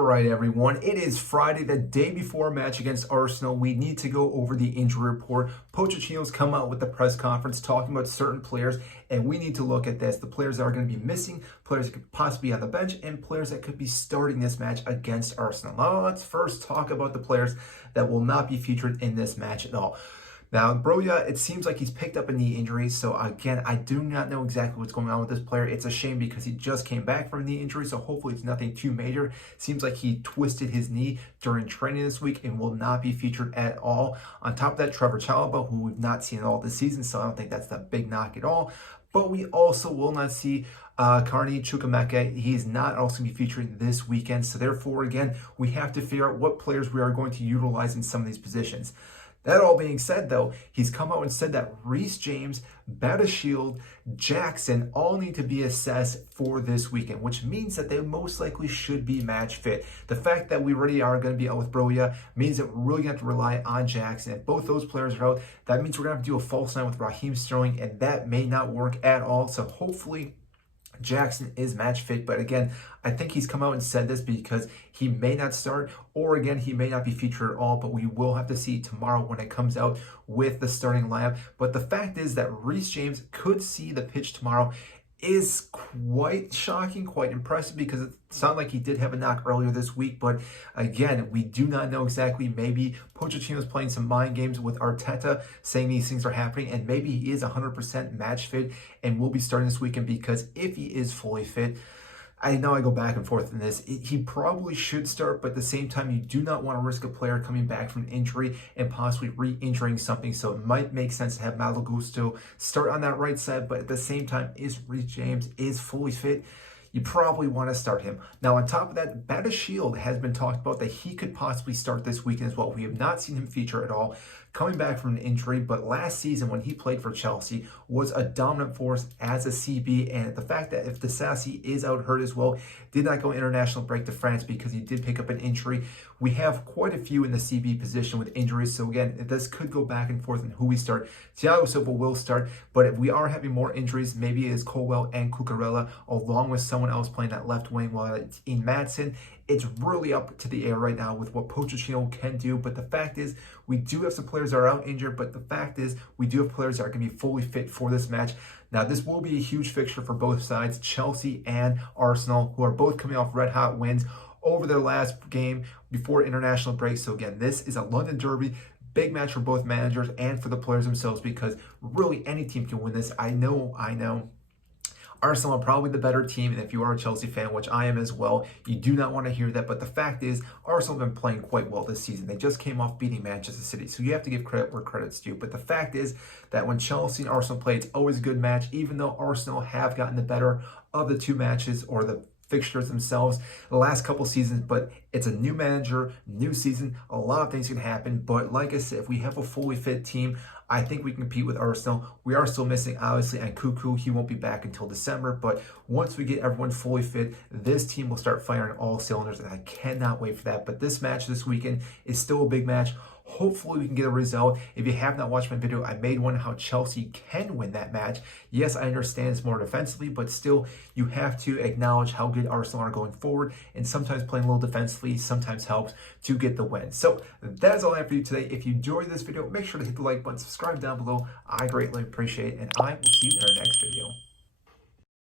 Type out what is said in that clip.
Alright everyone, it is Friday, the day before a match against Arsenal. We need to go over the injury report. Pochettino's come out with the press conference talking about certain players, and we need to look at this. The players that are going to be missing, players that could possibly be on the bench, and players that could be starting this match against Arsenal. Now let's first talk about the players that will not be featured in this match at all. Now, Broja, it seems like he's picked up a knee injury. So again, I do not know exactly what's going on with this player. It's a shame because he just came back from a knee injury. So hopefully it's nothing too major. Seems like he twisted his knee during training this week and will not be featured at all. On top of that, Trevor Chalobah, who we've not seen at all this season. So I don't think that's the big knock at all. But we also will not see Carney Chukwuemeka. He's not also going to be featured this weekend. So therefore, again, we have to figure out what players we are going to utilize in some of these positions. That all being said, though, he's come out and said that Reece James, Battershield, Jackson all need to be assessed for this weekend, which means that they most likely should be match fit. The fact that we already are going to be out with Broja means that we're really going to have to rely on Jackson. If both those players are out, that means we're going to have to do a false nine with Raheem Sterling, and that may not work at all. So hopefully Jackson is match fit, but again, I think he's come out and said this because he may not start, or again, he may not be featured at all, but we will have to see tomorrow when it comes out with the starting lineup. But the fact is that Reece James could see the pitch tomorrow is quite shocking, quite impressive, because it sounded like he did have a knock earlier this week. But again, we do not know exactly. Maybe Pochettino's playing some mind games with Arteta, saying these things are happening, and maybe he is 100% match fit and will be starting this weekend, because if he is fully fit, I know I go back and forth in this. He probably should start, but at the same time, you do not want to risk a player coming back from an injury and possibly re-injuring something. So it might make sense to have Malo Gusto start on that right side, but at the same time, if Reece James is fully fit, you probably want to start him. Now, on top of that, Battershield has been talked about that he could possibly start this weekend as well. We have not seen him feature at all, coming back from an injury, but last season when he played for Chelsea was a dominant force as a CB, and the fact that if the Sassy is out hurt as well, did not go international break to France because he did pick up an injury. We have quite a few in the CB position with injuries, so again, this could go back and forth in who we start. Thiago Silva will start, but if we are having more injuries, maybe it is Colwell and Cucurella, along with someone else playing that left wing while it's Ian Madsen. It's really up to the air right now with what Pochettino can do, but the fact is we do have some players that are out injured, but the fact is we do have players that are going to be fully fit for this match. Now, this will be a huge fixture for both sides, Chelsea and Arsenal, who are both coming off red-hot wins over their last game before international break. So again, this is a London derby. Big match for both managers and for the players themselves, because really any team can win this. I know. Arsenal are probably the better team, and if you are a Chelsea fan, which I am as well, you do not want to hear that. But the fact is, Arsenal have been playing quite well this season. They just came off beating Manchester City, so you have to give credit where credit's due. But the fact is that when Chelsea and Arsenal play, it's always a good match, even though Arsenal have gotten the better of the two matches, or the fixtures themselves, the last couple seasons. But it's a new manager, new season, a lot of things can happen. But like I said, if we have a fully fit team, I think we can compete with Arsenal. We are still missing, obviously, and Cuckoo. He won't be back until December. But once we get everyone fully fit, this team will start firing all cylinders, and I cannot wait for that. But this match this weekend is still a big match. Hopefully we can get a result. If you have not watched my video, I made one how Chelsea can win that match. Yes, I understand it's more defensively, but still you have to acknowledge how good Arsenal are going forward, and sometimes playing a little defensively sometimes helps to get the win. So that is all I have for you today. If you enjoyed this video, make sure to hit the like button, subscribe down below. I greatly appreciate it, and I will see you in our next video.